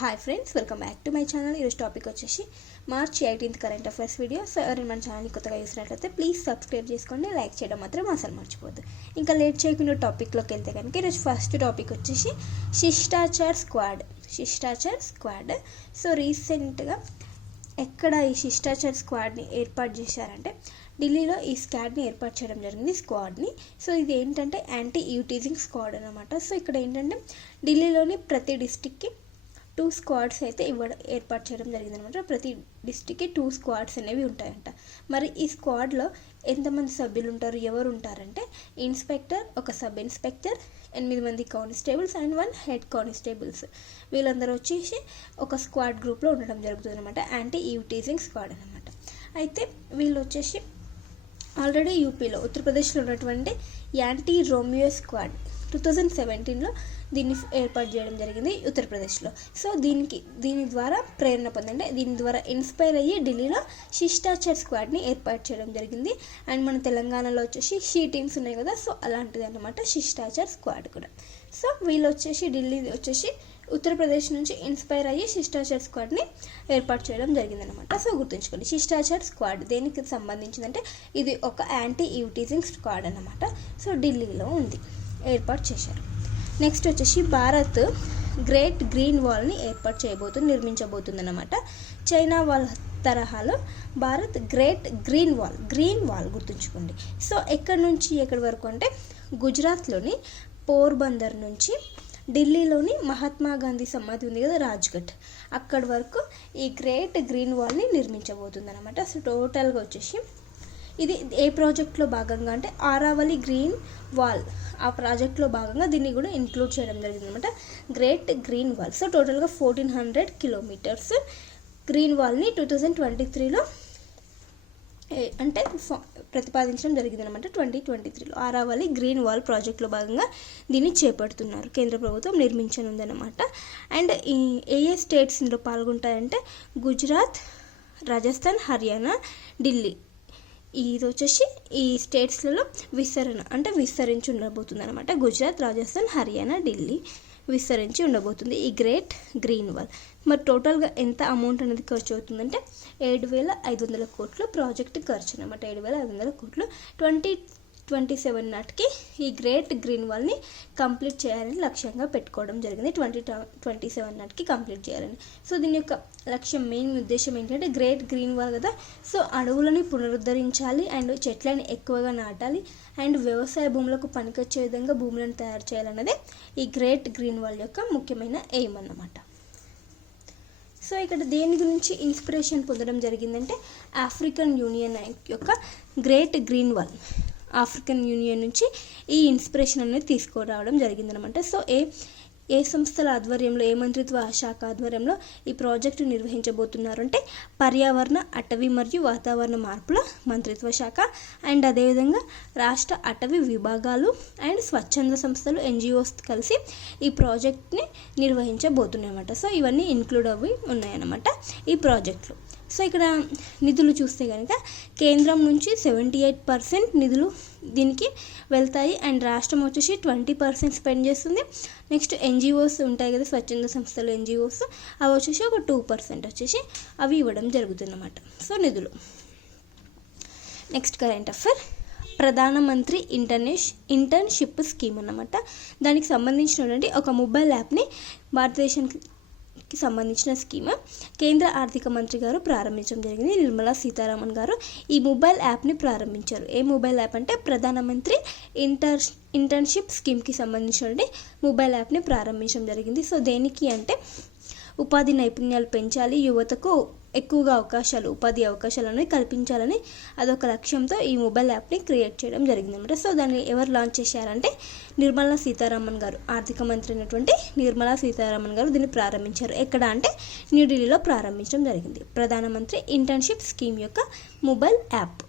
Hi friends, welcome back to my channel. ఈరోజు topic వచ్చేసి March 18th current affairs video. So ఎవరైనా మన ఛానల్ని కొత్తగా చూసినట్లయితే ప్లీజ్ సబ్స్క్రైబ్ చేసుకోండి, లైక్ చేయడం మాత్రం అసలు మర్చిపోద్దు. ఇంకా లేట్ చేయకుండా టాపిక్లోకి వెళ్తే కనుక ఈరోజు ఫస్ట్ టాపిక్ వచ్చేసి శిష్టాచార్ స్క్వాడ్. సో రీసెంట్గా ఎక్కడ ఈ శిష్టాచార్ స్క్వాడ్ని ఏర్పాటు చేశారంటే ఢిల్లీలో ఈ స్క్వాడ్ని ఏర్పాటు చేయడం జరిగింది. స్క్వాడ్ని సో ఇది ఏంటంటే యాంటీ యూటీజింగ్ స్క్వాడ్ అనమాట. సో ఇక్కడ ఏంటంటే ఢిల్లీలోని ప్రతి డిస్టిక్కి 2 స్క్వాడ్స్ అయితే ఏర్పాటు చేయడం జరిగింది అనమాట. ప్రతి డిస్టిక్కి 2 స్క్వాడ్స్ అనేవి ఉంటాయంట. మరి ఈ స్క్వాడ్లో ఎంతమంది సభ్యులు ఉంటారు, ఎవరు ఉంటారంటే ఇన్స్పెక్టర్, ఒక సబ్ ఇన్స్పెక్టర్, 8 మంది కానిస్టేబుల్స్ అండ్ 1 హెడ్ కానిస్టేబుల్స్. వీళ్ళందరూ వచ్చేసి ఒక స్క్వాడ్ గ్రూప్లో ఉండడం జరుగుతుంది అనమాట. యాంటీ యూటీజింగ్ స్క్వాడ్ అనమాట. అయితే వీళ్ళు వచ్చేసి ఆల్రెడీ యూపీలో ఉత్తరప్రదేశ్లో ఉన్నటువంటి యాంటీ రోమియో స్క్వాడ్ 2017లో దీన్ని ఏర్పాటు చేయడం జరిగింది ఉత్తరప్రదేశ్లో. సో దీని ద్వారా ప్రేరణ పొందండి, దీని ద్వారా ఇన్స్పైర్ అయ్యి ఢిల్లీలో శిష్టాచార్ స్క్వాడ్ని ఏర్పాటు చేయడం జరిగింది. అండ్ మన తెలంగాణలో వచ్చేసి షీ టీమ్స్ ఉన్నాయి కదా, సో అలాంటిది అనమాట శిష్టాచార్ స్క్వాడ్ కూడా. సో వీళ్ళు వచ్చేసి ఢిల్లీ వచ్చేసి ఉత్తరప్రదేశ్ నుంచి ఇన్స్పైర్ అయ్యి శిష్టాచార్ స్క్వాడ్ని ఏర్పాటు చేయడం జరిగిందనమాట. సో గుర్తుంచుకోండి, శిష్టాచార్ స్క్వాడ్ దేనికి సంబంధించిందంటే ఇది ఒక యాంటీ యూటీజింగ్ స్క్వాడ్ అనమాట. సో ఢిల్లీలో ఉంది, ఏర్పాటు చేశారు. నెక్స్ట్ వచ్చేసి భారత్ గ్రేట్ గ్రీన్ వాల్ని నిర్మించబోతుంది అనమాట. చైనా వాల్ తరహాలో భారత్ గ్రేట్ గ్రీన్ వాల్ గుర్తుంచుకోండి. సో ఎక్కడి నుంచి ఎక్కడి వరకు అంటే గుజరాత్లోని పోర్బందర్ నుంచి ఢిల్లీలోని మహాత్మా గాంధీ సమాధి ఉంది కదా, రాజ్ఘట్, అక్కడి వరకు ఈ గ్రేట్ గ్రీన్ వాల్ని నిర్మించబోతుంది అనమాట. సో టోటల్గా వచ్చేసి ఇది ఏ ప్రాజెక్ట్లో భాగంగా అంటే ఆరావళి గ్రీన్ వాల్, ఆ ప్రాజెక్ట్లో భాగంగా దీన్ని కూడా ఇంక్లూడ్ చేయడం జరిగింది అనమాట, గ్రేట్ గ్రీన్ వాల్. సో టోటల్గా 1400 కిలోమీటర్స్ గ్రీన్ వాల్ని 2023లో అంటే ప్రతిపాదించడం జరిగింది అనమాట. 2023లో ఆరావళి గ్రీన్ వాల్ ప్రాజెక్ట్లో భాగంగా దీన్ని చేపడుతున్నారు, కేంద్ర ప్రభుత్వం నిర్మించనుందన్నమాట. అండ్ ఏ స్టేట్స్ ఇందులో పాల్గొంటాయంటే గుజరాత్, రాజస్థాన్, హర్యానా, ఢిల్లీ. ఇది వచ్చేసి ఈ స్టేట్స్లలో విస్తరించి ఉండబోతుంది అనమాట. గుజరాత్, రాజస్థాన్, హర్యానా, ఢిల్లీ విస్తరించి ఉండబోతుంది ఈ గ్రేట్ గ్రీన్ వాల్. మరి టోటల్గా ఎంత అమౌంట్ అనేది ఖర్చు అవుతుందంటే 7,500 కోట్లు ప్రాజెక్ట్ ఖర్చు అనమాట. 7,500 కోట్లు 2027 నాటికి ఈ గ్రేట్ గ్రీన్ వాల్ని కంప్లీట్ చేయాలని లక్ష్యంగా పెట్టుకోవడం జరిగింది. 2027 నాటికి కంప్లీట్ చేయాలని. సో దీని యొక్క లక్ష్యం, మెయిన్ ఉద్దేశం ఏంటంటే గ్రేట్ గ్రీన్ వాల్ కదా, సో అడవులని పునరుద్ధరించాలి అండ్ చెట్లని ఎక్కువగా నాటాలి అండ్ వ్యవసాయ భూములకు పనికొచ్చే విధంగా భూములను తయారు చేయాలన్నదే ఈ గ్రేట్ గ్రీన్ వాల్ యొక్క ముఖ్యమైన ఎయిమ్ అన్నమాట. సో ఇక్కడ దేని గురించి ఇన్స్పిరేషన్ పొందడం జరిగిందంటే ఆఫ్రికన్ యూనియన్ యొక్క great green wall, African union నుంచి ఈ ఇన్స్పిరేషన్ అనేది తీసుకురావడం జరిగిందనమాట. సో ఏ సంస్థల ఆధ్వర్యంలో, ఏ మంత్రిత్వ శాఖ ఆధ్వర్యంలో ఈ ప్రాజెక్టు నిర్వహించబోతున్నారు అంటే పర్యావరణ, అటవీ మరియు వాతావరణ మార్పుల మంత్రిత్వ శాఖ అండ్ అదేవిధంగా రాష్ట్ర అటవీ విభాగాలు అండ్ స్వచ్ఛంద సంస్థలు, NGOస్ కలిసి ఈ ప్రాజెక్ట్ని నిర్వహించబోతున్నాయన్నమాట. సో ఇవన్నీ ఇంక్లూడ్ అవి ఉన్నాయన్నమాట ఈ ప్రాజెక్టులో. సో ఇక్కడ నిధులు చూస్తే కనుక కేంద్రం నుంచి 78% నిధులు దీనికి వెళ్తాయి అండ్ రాష్ట్రం వచ్చేసి 20% స్పెండ్ చేస్తుంది. నెక్స్ట్ NGOస్ ఉంటాయి కదా, స్వచ్ఛంద సంస్థలు, NGOస్, అవి వచ్చేసి ఒక 2% వచ్చేసి అవి ఇవ్వడం జరుగుతుంది అన్నమాట. సో నిధులు. నెక్స్ట్ కరెంట్ అఫైర్, ప్రధానమంత్రి ఇంటర్న్షిప్ స్కీమ్ అన్నమాట. దానికి సంబంధించినటువంటి ఒక మొబైల్ యాప్ని భారతదేశానికి సంబంధించిన స్కీమ్ కేంద్ర ఆర్థిక మంత్రి గారు ప్రారంభించడం జరిగింది. నిర్మలా సీతారామన్ గారు ఈ మొబైల్ యాప్ని ప్రారంభించారు. ఏ మొబైల్ యాప్ అంటే ప్రధానమంత్రి ఇంటర్న్షిప్ స్కీమ్కి సంబంధించిన మొబైల్ యాప్ని ప్రారంభించడం జరిగింది. సో దేనికి అంటే ఉపాధి నైపుణ్యాలు పెంచాలి, యువతకు ఎక్కువగా ఉపాధి అవకాశాలను కల్పించాలని అదొక లక్ష్యంతో ఈ మొబైల్ యాప్ని క్రియేట్ చేయడం జరిగిందన్నమాట. సో దాన్ని ఎవరు లాంచ్ చేశారంటే నిర్మలా సీతారామన్ గారు, ఆర్థిక మంత్రి అయినటువంటి నిర్మలా సీతారామన్ గారు దీన్ని ప్రారంభించారు. ఎక్కడ అంటే న్యూఢిల్లీలో ప్రారంభించడం జరిగింది, ప్రధానమంత్రి ఇంటర్న్షిప్ స్కీమ్ యొక్క mobile app.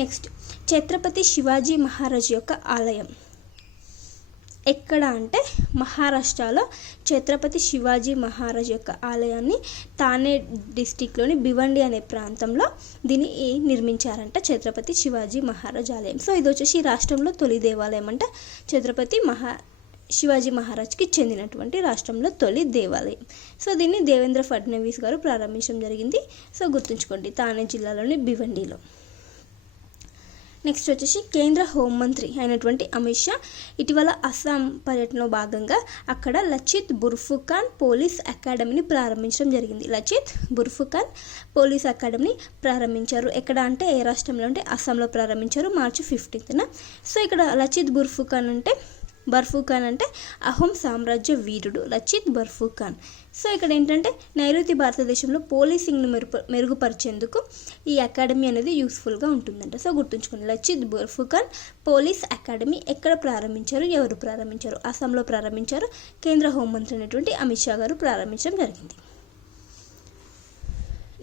Next, Chhatrapati Shivaji Maharaj యొక్క ఆలయం ఎక్కడ అంటే మహారాష్ట్రలో ఛత్రపతి శివాజీ మహారాజ్ యొక్క ఆలయాన్ని థానే డిస్టిక్లోని భివండి అనే ప్రాంతంలో దీన్ని నిర్మించారంట, ఛత్రపతి శివాజీ మహారాజ్ ఆలయం. సో ఇది వచ్చేసి రాష్ట్రంలో తొలి దేవాలయం అంట ఛత్రపతి శివాజీ మహారాజ్కి చెందినటువంటి రాష్ట్రంలో తొలి దేవాలయం. సో దీన్ని దేవేంద్ర ఫడ్నవీస్ గారు ప్రారంభించడం జరిగింది. సో గుర్తుంచుకోండి, థానే జిల్లాలోని భివండిలో. నెక్స్ట్ వచ్చేసి కేంద్ర హోంమంత్రి అయినటువంటి అమిత్ షా ఇటీవల అస్సాం పర్యటనలో భాగంగా అక్కడ లచిత్ బుర్ఫుకాన్ పోలీస్ అకాడమీని ప్రారంభించడం జరిగింది. లచిత్ బుర్ఫుకాన్ పోలీస్ అకాడమీని ప్రారంభించారు. ఎక్కడ అంటే ఏ రాష్ట్రంలో అంటే అస్సాంలో ప్రారంభించారు మార్చి 15న. సో ఇక్కడ లచిత్ బర్ఫుకాన్ అంటే అహోం సామ్రాజ్య వీరుడు లచిత్ బర్ఫుకాన్. సో ఇక్కడ ఏంటంటే నైరుతి భారతదేశంలో పోలీసింగ్ను మెరుగుపరిచేందుకు ఈ అకాడమీ అనేది యూస్ఫుల్గా ఉంటుందంట. సో గుర్తుంచుకోండి, లచిత్ బర్ఫుకాన్ పోలీస్ అకాడమీ ఎక్కడ ప్రారంభించారు, ఎవరు ప్రారంభించారు? అస్సాంలో ప్రారంభించారు. కేంద్ర హోంమంత్రి అయినటువంటి అమిత్ షా గారు ప్రారంభించడం జరిగింది.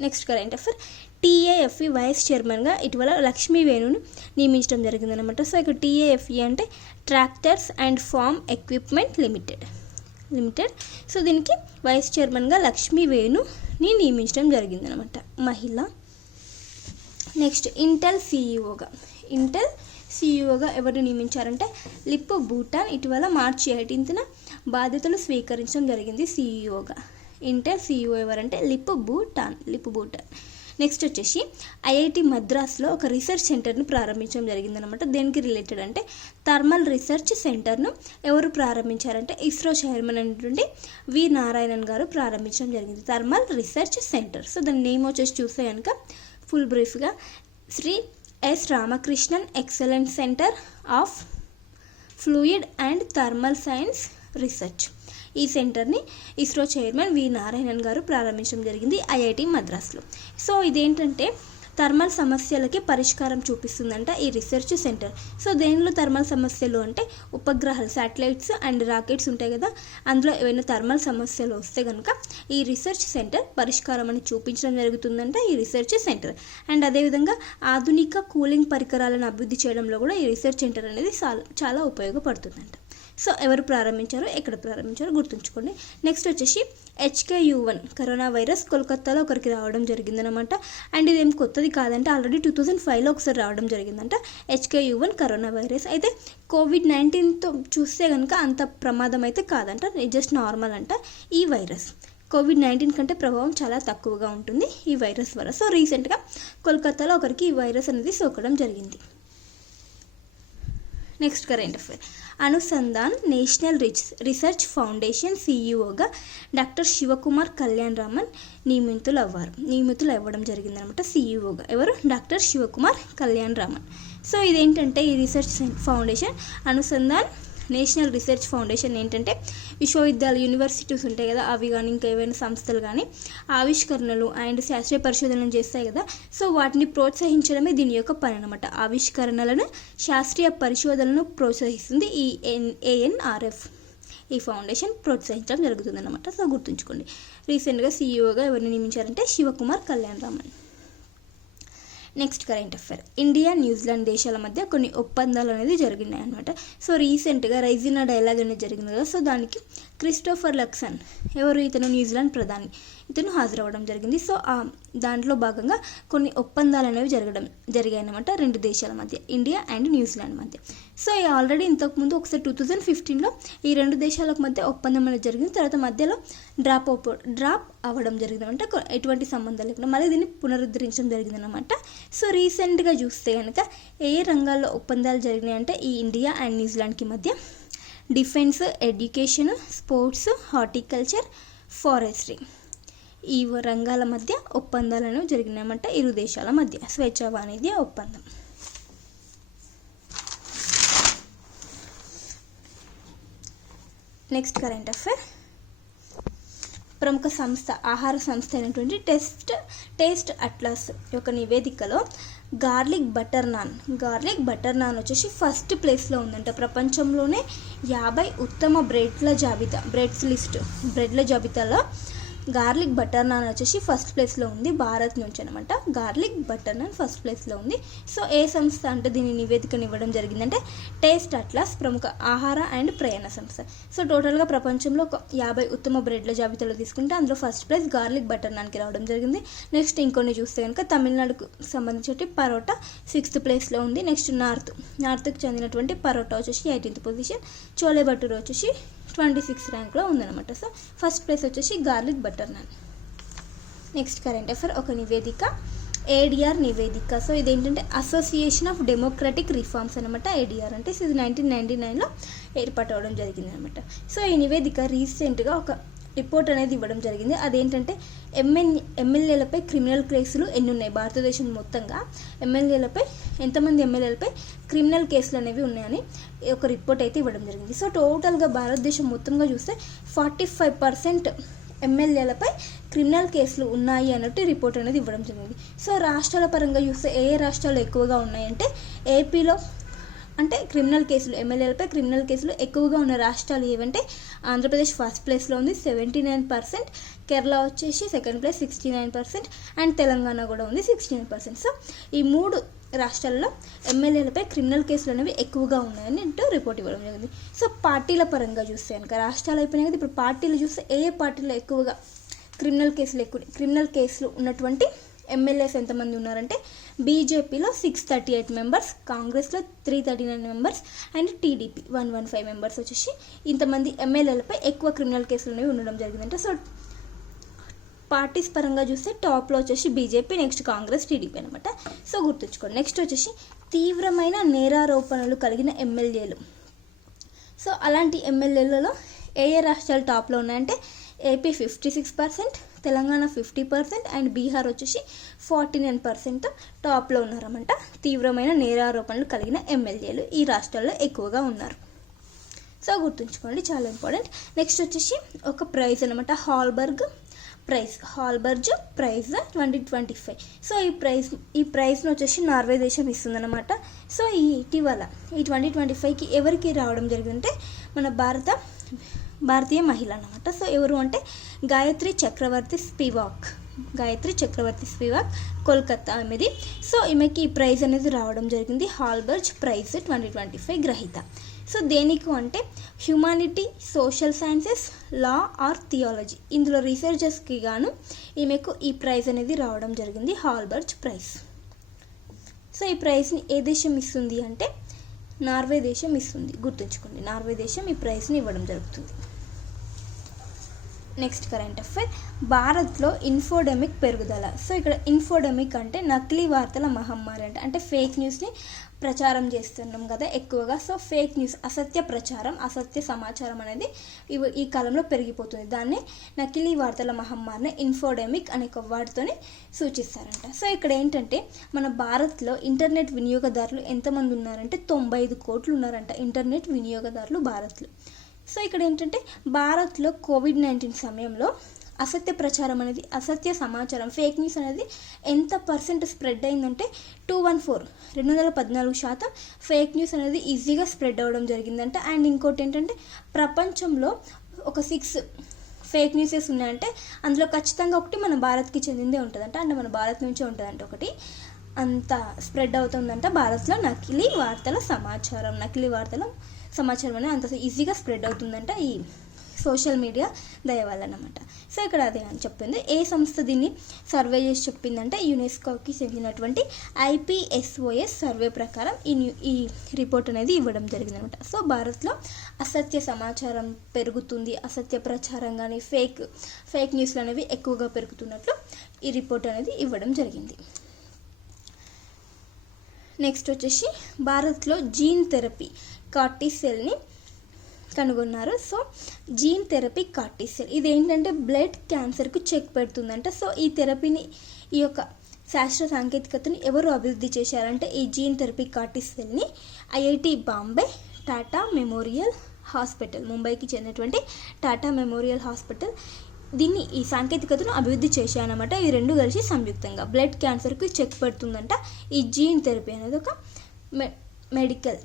నెక్స్ట్ కరెంట్ అఫైర్, టీఏఎఫ్ఈ వైస్ చైర్మన్గా ఇటీవల లక్ష్మీ వేణుని నియమించడం జరిగిందనమాట. సో ఇక్కడ టీఏఎఫ్ఈ అంటే tractors and form equipment limited. So దీనికి వైస్ చైర్మన్గా లక్ష్మీ వేణుని నియమించడం జరిగిందనమాట, మహిళ. నెక్స్ట్ ఇంటెల్ సిఇఓగా ఎవరు నియమించారంటే లిప్ బూటాన్ ఇటీవల మార్చి 18న బాధ్యతలు స్వీకరించడం జరిగింది సిఇఓగా. ఇంటెల్ సిఇఓ ఎవరంటే లిప్ బూటాన్. నెక్స్ట్ వచ్చేసి ఐఐటి మద్రాస్లో ఒక రీసెర్చ్ సెంటర్ను ప్రారంభించడం జరిగిందనమాట. దేనికి రిలేటెడ్ అంటే థర్మల్ రీసెర్చ్ సెంటర్ను ఎవరు ప్రారంభించారంటే ఇస్రో చైర్మన్ అనేటువంటి వి నారాయణన్ గారు ప్రారంభించడం జరిగింది, థర్మల్ రీసెర్చ్ సెంటర్. సో దాని నేమ్ వచ్చేసి చూస్తే కనుక ఫుల్ బ్రీఫ్గా Shri S Ramakrishnan excellent centre of fluid and thermal science research. ఈ సెంటర్ని ఇస్రో చైర్మన్ వి నారాయణన్ గారు ప్రారంభించడం జరిగింది ఐఐటి మద్రాస్లో. సో ఇదేంటంటే థర్మల్ సమస్యలకి పరిష్కారం చూపిస్తుందంట ఈ రీసెర్చ్ సెంటర్. సో దేనిలో థర్మల్ సమస్యలు అంటే ఉపగ్రహాలు, శాటిలైట్స్ అండ్ రాకెట్స్ ఉంటాయి కదా, అందులో ఏవైనా థర్మల్ సమస్యలు వస్తే కనుక ఈ రీసెర్చ్ సెంటర్ పరిష్కారం అని చూపించడం జరుగుతుందంట ఈ రీసెర్చ్ సెంటర్. అండ్ అదేవిధంగా ఆధునిక కూలింగ్ పరికరాలను అభివృద్ధి చేయడంలో కూడా ఈ రీసెర్చ్ సెంటర్ అనేది చాలా ఉపయోగపడుతుందంట. సో ఎవరు ప్రారంభించారో, ఎక్కడ ప్రారంభించారో గుర్తుంచుకోండి. నెక్స్ట్ వచ్చేసి HKU1 కరోనా వైరస్ కోల్కతాలో ఒకరికి రావడం జరిగిందనమాట. అండ్ ఇదేం కొత్తది కాదంటే ఆల్రెడీ 2005లో ఒకసారి రావడం జరిగిందంట HKU1 కరోనా వైరస్. అయితే కోవిడ్-19తో చూస్తే కనుక అంత ప్రమాదం అయితే కాదంట, జస్ట్ నార్మల్ అంట ఈ వైరస్. కోవిడ్-19 కంటే ప్రభావం చాలా తక్కువగా ఉంటుంది ఈ వైరస్ వల్ల. సో రీసెంట్గా కోల్కతాలో ఒకరికి ఈ వైరస్ అనేది సోకడం జరిగింది. Next current affair, Anusandhan national research foundation సిఇఓగా డాక్టర్ శివకుమార్ కళ్యాణ్ రామన్ నియమితులు అవ్వడం జరిగిందనమాట సిఇఓగా. ఎవరు? డాక్టర్ శివకుమార్ కళ్యాణ్ రామన్. సో ఇదేంటంటే ఈ research foundation Anusandhan national research foundation ఏంటంటే విశ్వవిద్యాలయ యూనివర్సిటీస్ ఉంటాయి కదా, అవి కానీ ఇంకా ఏవైనా సంస్థలు కానీ ఆవిష్కరణలు అండ్ శాస్త్రీయ పరిశోధనలు చేస్తాయి కదా, సో వాటిని ప్రోత్సహించడమే దీని యొక్క పని అనమాట. ఆవిష్కరణలను, శాస్త్రీయ పరిశోధనలను ప్రోత్సహిస్తుంది ఈ ANRF. ఈ ఫౌండేషన్ ప్రోత్సహించడం జరుగుతుందన్నమాట. సో గుర్తుంచుకోండి, రీసెంట్గా సిఇఓగా ఎవరిని నియమించారంటే Shivakumar Kalyan Raman. Next current affair, India New Zealand దేశాల మధ్య కొన్ని ఒప్పందాలు అనేది జరిగినాయి అనమాట. సో రీసెంట్గా రైజినా డైలాగ్ అనేది జరిగింది కదా, సో దానికి క్రిస్టోఫర్ లక్సన్ ఎవరు, ఇతను న్యూజిలాండ్ ప్రధాని, ఇతను హాజరవ్వడం జరిగింది. సో దాంట్లో భాగంగా కొన్ని ఒప్పందాలు అనేవి జరిగాయి అన్నమాట రెండు దేశాల మధ్య, ఇండియా అండ్ న్యూజిలాండ్ మధ్య. సో ఆల్రెడీ ఇంతకుముందు ఒకసారి 2015లో ఈ రెండు దేశాలకు మధ్య ఒప్పందం అనేది జరిగింది, తర్వాత మధ్యలో డ్రాప్ అవ్వడం జరిగింది, అంటే ఎటువంటి సంబంధాలు లేకుండా మళ్ళీ దీన్ని పునరుద్ధరించడం జరిగిందనమాట. సో రీసెంట్గా చూస్తే కనుక ఏ రంగాల్లో ఒప్పందాలు జరిగినాయి అంటే ఈ ఇండియా అండ్ న్యూజిలాండ్కి మధ్య defence, education, sports, horticulture, forestry ఈ రంగాల మధ్య ఒప్పందాలను జరిగినాయన్నమాట ఇరు దేశాల మధ్య, స్వేచ్ఛ వాణిజ్య ఒప్పందం. నెక్స్ట్ కరెంట్ అఫైర్, ప్రముఖ సంస్థ ఆహార సంస్థ అయినటువంటి టేస్ట్ అట్లాస్ యొక్క నివేదికలో గార్లిక్ బటర్ నాన్ వచ్చేసి ఫస్ట్ ప్లేస్లో ఉందంట. ప్రపంచంలోనే 50 ఉత్తమ బ్రెడ్ల జాబితాలో గార్లిక్ బటర్ నాన్ వచ్చేసి ఫస్ట్ ప్లేస్లో ఉంది భారత్ నుంచి అనమాట. గార్లిక్ బటర్ నాన్ ఫస్ట్ ప్లేస్లో ఉంది. సో ఏ సంస్థ అంటే దీని నివేదికను ఇవ్వడం జరిగిందంటే టేస్ట్ అట్లాస్, ప్రముఖ ఆహార అండ్ ప్రయాణ సంస్థ. సో టోటల్గా ప్రపంచంలో ఒక 50 ఉత్తమ బ్రెడ్ల జాబితాలో తీసుకుంటే అందులో ఫస్ట్ ప్లేస్ గార్లిక్ బటర్ నాన్కి రావడం జరిగింది. నెక్స్ట్ ఇంకొన్ని చూస్తే కనుక తమిళనాడుకు సంబంధించి పరోటా 6th ప్లేస్లో ఉంది. నెక్స్ట్ నార్త్కి చెందినటువంటి పరోటా వచ్చేసి 18th పొజిషన్, చోలే భటూరే వచ్చేసి 26 ర్యాంక్లో ఉందన్నమాట. సో ఫస్ట్ ప్లేస్ వచ్చేసి garlic butter non. Next current affair ఒక నివేదిక, ఏడిఆర్ నివేదిక. సో ఇదేంటంటే అసోసియేషన్ ఆఫ్ డెమోక్రటిక్ రిఫార్మ్స్ అనమాట. ఏడిఆర్ అంటే ఇది 1999లో ఏర్పాటు అవ్వడం జరిగింది అనమాట. సో ఈ నివేదిక రీసెంట్గా ఒక రిపోర్ట్ అనేది ఇవ్వడం జరిగింది. అదేంటంటే ఎమ్మెల్యేలపై క్రిమినల్ కేసులు ఎన్ని ఉన్నాయి, భారతదేశం మొత్తంగా ఎంతమంది ఎమ్మెల్యేలపై క్రిమినల్ కేసులు అనేవి ఉన్నాయని ఒక రిపోర్ట్ అయితే ఇవ్వడం జరిగింది. సో టోటల్గా భారతదేశం మొత్తంగా చూస్తే 45% ఎమ్మెల్యేలపై క్రిమినల్ కేసులు ఉన్నాయి అన్నట్టు రిపోర్ట్ అనేది ఇవ్వడం జరిగింది. సో రాష్ట్రాల పరంగా చూస్తే ఏ రాష్ట్రాలు ఎక్కువగా ఉన్నాయంటే ఏపీలో అంటే ఎమ్మెల్యేలపై క్రిమినల్ కేసులు ఎక్కువగా ఉన్న రాష్ట్రాలు ఏవంటే ఆంధ్రప్రదేశ్ ఫస్ట్ ప్లేస్లో ఉంది 79%, కేరళ వచ్చేసి సెకండ్ ప్లేస్ 69% అండ్ తెలంగాణ కూడా ఉంది 69%. సో ఈ 3 రాష్ట్రాల్లో ఎమ్మెల్యేలపై క్రిమినల్ కేసులు అనేవి ఎక్కువగా ఉన్నాయని అంటూ రిపోర్ట్ ఇవ్వడం జరిగింది. సో పార్టీల పరంగా చూస్తే కనుక రాష్ట్రాలు అయిపోయినాయి కదా, ఇప్పుడు పార్టీలు చూస్తే ఏ పార్టీలో ఎక్కువగా క్రిమినల్ కేసులు ఉన్నటువంటి ఎమ్మెల్యేస్ ఎంతమంది ఉన్నారంటే బీజేపీలో 638 మెంబర్స్, కాంగ్రెస్లో 339 మెంబర్స్ అండ్ టీడీపీ 115 మెంబర్స్ వచ్చేసి ఇంతమంది ఎమ్మెల్యేలపై ఎక్కువ క్రిమినల్ కేసులు అనేవి ఉండడం జరిగిందంటే. సో పార్టీస్ పరంగా చూస్తే టాప్లో వచ్చేసి బీజేపీ, నెక్స్ట్ కాంగ్రెస్, టీడీపీ అనమాట. సో గుర్తుంచుకోండి. నెక్స్ట్ వచ్చేసి తీవ్రమైన నేరారోపణలు కలిగిన ఎమ్మెల్యేలు. సో అలాంటి ఎమ్మెల్యేలలో ఏ రాష్ట్రాలు టాప్లో ఉన్నాయంటే ఏపీ 56%, తెలంగాణ 50% అండ్ బీహార్ వచ్చేసి 49% టాప్లో ఉన్నారన్నమాట. తీవ్రమైన నేరారోపణలు కలిగిన ఎమ్మెల్యేలు ఈ రాష్ట్రాల్లో ఎక్కువగా ఉన్నారు. సో గుర్తుంచుకోండి, చాలా ఇంపార్టెంట్. నెక్స్ట్ వచ్చేసి ఒక ప్రైజ్ అనమాట, హాల్బర్గ్ ప్రైజ్ 2025. సో ఈ ప్రైజ్ను వచ్చేసి నార్వే దేశం ఇస్తుందన్నమాట. సో ఇటీవల ఈ 2025కి ఎవరికి రావడం జరిగిందంటే మన భారతీయ మహిళ అన్నమాట. సో ఎవరు అంటే గాయత్రి చక్రవర్తి స్పివాక్, కోల్కతా ఆమెది. సో ఈమెకి ఈ ప్రైజ్ అనేది రావడం జరిగింది, హాల్బర్గ్ ప్రైజ్ 2025 గ్రహీత. సో దేనికి అంటే humanity, social sciences, law or theology ఇందులో రీసెర్చర్స్కి గాను ఈమెకు ఈ ప్రైజ్ అనేది రావడం జరిగింది, హాల్బర్గ్ ప్రైజ్. సో ఈ ప్రైజ్ని ఏ దేశం ఇస్తుంది అంటే నార్వే దేశం ఇస్తుంది. గుర్తుంచుకోండి, నార్వే దేశం ఈ ప్రైజ్ని ఇవ్వడం జరుగుతుంది. నెక్స్ట్ కరెంట్ అఫైర్, భారత్లో ఇన్ఫోడెమిక్ పెరుగుదల. సో ఇక్కడ ఇన్ఫోడెమిక్ అంటే నకిలీ వార్తల మహమ్మారి అంటే ఫేక్ న్యూస్ని ప్రచారం చేస్తున్నాం కదా ఎక్కువగా. సో ఫేక్ న్యూస్, అసత్య సమాచారం అనేది ఈ కాలంలో పెరిగిపోతుంది. దాన్ని నకిలీ వార్తల మహమ్మారిని ఇన్ఫోడెమిక్ అనే ఒక వాటితోనే సూచిస్తారంట. సో ఇక్కడ ఏంటంటే మన భారత్లో ఇంటర్నెట్ వినియోగదారులు ఎంతమంది ఉన్నారంటే 95 కోట్లు ఉన్నారంట ఇంటర్నెట్ వినియోగదారులు భారత్లో. సో ఇక్కడ ఏంటంటే భారత్లో కోవిడ్-19 సమయంలో అసత్య సమాచారం ఫేక్ న్యూస్ అనేది ఎంత % స్ప్రెడ్ అయిందంటే 214% ఫేక్ న్యూస్ అనేది ఈజీగా స్ప్రెడ్ అవ్వడం జరిగిందంట. అండ్ ఇంకోటి ఏంటంటే ప్రపంచంలో ఒక 6 ఫేక్ న్యూసెస్ ఉన్నాయంటే అందులో ఖచ్చితంగా ఒకటి మన భారత్కి చెందిందే ఉంటుందంట, అంటే మన భారత్ నుంచే ఉంటుందంట. ఒకటి అంత స్ప్రెడ్ అవుతుందంట భారత్లో నకిలీ వార్తల సమాచారం అనేది అంత ఈజీగా స్ప్రెడ్ అవుతుందంట ఈ సోషల్ మీడియా దయ వల్ల అన్నమాట. సో ఇక్కడ అదే అని చెప్పింది. ఏ సంస్థ దీన్ని సర్వే చేసి చెప్పిందంటే యునెస్కోకి చెందినటువంటి IPSOS సర్వే ప్రకారం ఈ రిపోర్ట్ అనేది ఇవ్వడం జరిగింది అనమాట. సో భారత్లో అసత్య సమాచారం పెరుగుతుంది, అసత్య ప్రచారం కానీ ఫేక్ న్యూస్లు అనేవి ఎక్కువగా పెరుగుతున్నట్లు ఈ రిపోర్ట్ అనేది ఇవ్వడం జరిగింది. నెక్స్ట్ వచ్చేసి భారత్లో జీన్ థెరపీ కార్టిసెల్ని కనుగొన్నారు. సో జీన్ థెరపీ కార్టిసెల్ ఇదేంటంటే బ్లడ్ క్యాన్సర్కు చెక్ పెడుతుందంట. సో ఈ థెరపీని ఈ యొక్క శాస్త్ర సాంకేతికతని ఎవరు అభివృద్ధి చేశారంటే ఈ జీన్ థెరపీ కార్టిసెల్ని IIT Bombay, Tata Memorial Hospital, ముంబైకి చెందినటువంటి టాటా మెమోరియల్ హాస్పిటల్ ఈ సాంకేతికతను అభివృద్ధి చేశాయన్నమాట. ఈ రెండు కలిసి సంయుక్తంగా బ్లడ్ క్యాన్సర్కి చెక్ పెడుతుందంట. ఈ జీన్ థెరపీ అనేది ఒక మెడికల్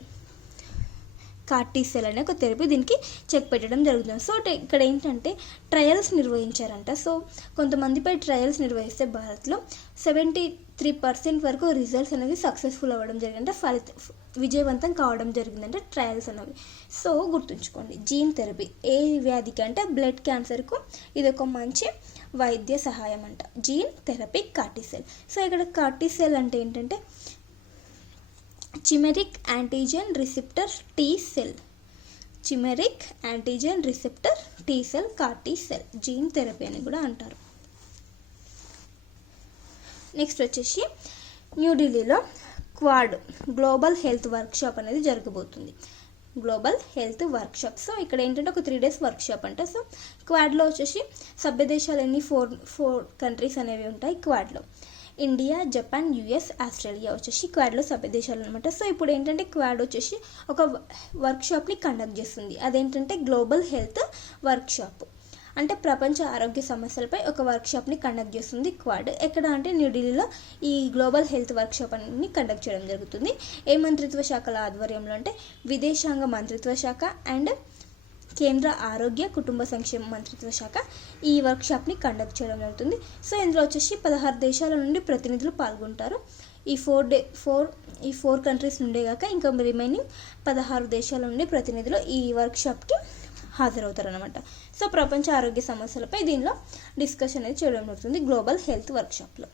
కార్టీ సెల్ అనే ఒక థెరపీ దీనికి చెక్ పెట్టడం జరుగుతుంది. సో ఇక్కడ ఏంటంటే ట్రయల్స్ నిర్వహించారంట. సో కొంతమందిపై ట్రయల్స్ నిర్వహిస్తే భారత్లో 73% వరకు రిజల్ట్స్ అనేది సక్సెస్ఫుల్ అవ్వడం జరిగిందంటే విజయవంతం కావడం జరిగిందంటే ట్రయల్స్ అనేవి. సో గుర్తుంచుకోండి, జీన్ థెరపీ ఏ వ్యాధికి అంటే బ్లడ్ క్యాన్సర్కు ఇది ఒక మంచి వైద్య సహాయం అంట, gene therapy CAR T cell. So ఇక్కడ కార్టీ సెల్ అంటే ఏంటంటే chimeric antigen receptor T cell, chimeric antigen receptor T cell CAR T cell gene therapy అని కూడా అంటారు. నెక్స్ట్ వచ్చేసి న్యూఢిల్లీలో క్వాడ్ గ్లోబల్ హెల్త్ వర్క్షాప్ అనేది జరగబోతుంది. Global health workshop. సో ఇక్కడ ఏంటంటే ఒక 3 days వర్క్షాప్ అంట. సో క్వాడ్లో వచ్చేసి సభ్య దేశాలు ఎన్ని 4 కంట్రీస్ అనేవి ఉంటాయి క్వాడ్లో. ఇండియా, జపాన్, యుఎస్, ఆస్ట్రేలియా వచ్చేసి క్వాడ్లో సభ్య దేశాలు అనమాట. సో ఇప్పుడు ఏంటంటే క్వాడ్ వచ్చేసి ఒక వర్క్షాప్ని కండక్ట్ చేస్తుంది. అదేంటంటే గ్లోబల్ హెల్త్ వర్క్షాప్ అంటే ప్రపంచ ఆరోగ్య సమస్యలపై ఒక వర్క్షాప్ని కండక్ట్ చేస్తుంది క్వాడ్. ఎక్కడ అంటే న్యూఢిల్లీలో ఈ గ్లోబల్ హెల్త్ వర్క్షాప్ అని కండక్ట్ చేయడం జరుగుతుంది. ఏ మంత్రిత్వ శాఖల ఆధ్వర్యంలో అంటే విదేశాంగ మంత్రిత్వ శాఖ అండ్ కేంద్ర ఆరోగ్య కుటుంబ సంక్షేమ మంత్రిత్వ శాఖ ఈ వర్క్షాప్ని కండక్ట్ చేయడం జరుగుతుంది. సో ఇందులో వచ్చేసి 16 దేశాల నుండి ప్రతినిధులు పాల్గొంటారు. ఈ 4 కంట్రీస్ నుండే కాక ఇంకా రిమైనింగ్ 16 దేశాల నుండి ప్రతినిధులు ఈ వర్క్షాప్కి హాజరవుతారనమాట. సో ప్రపంచ ఆరోగ్య సమస్యలపై దీనిలో డిస్కషన్ అనేది చేయడం జరుగుతుంది గ్లోబల్ హెల్త్ వర్క్షాప్లో.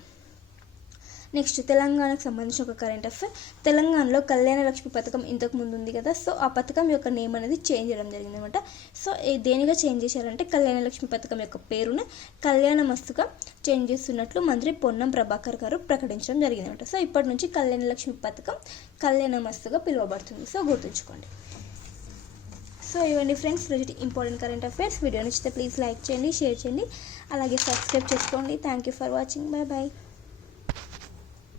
నెక్స్ట్ తెలంగాణకు సంబంధించిన ఒక కరెంట్ అఫైర్. తెలంగాణలో కళ్యాణ లక్ష్మి పథకం ఇంతకు ముందు ఉంది కదా. సో ఆ పథకం యొక్క నేమ్ అనేది చేంజ్ చేయడం జరిగింది అనమాట. సో దేనిగా చేంజ్ చేశారంటే కళ్యాణ లక్ష్మి పథకం యొక్క పేరును కళ్యాణ మస్తుగా చేంజ్ చేస్తున్నట్లు మంత్రి పొన్నం ప్రభాకర్ గారు ప్రకటించడం జరిగింది అనమాట. సో ఇప్పటి నుంచి కళ్యాణ లక్ష్మి పథకం కళ్యాణ మస్తుగా పిలువబడుతుంది. సో గుర్తుంచుకోండి. సో ఇవన్నీ ఫ్రెండ్స్ రోజు ఇంపార్టెంట్ కరెంట్ అఫైర్స్. వీడియో నచ్చితే ప్లీజ్ లైక్ చేయండి, షేర్ చేయండి, అలాగే సబ్స్క్రైబ్ చేసుకోండి. Thank you for watching. Bye bye.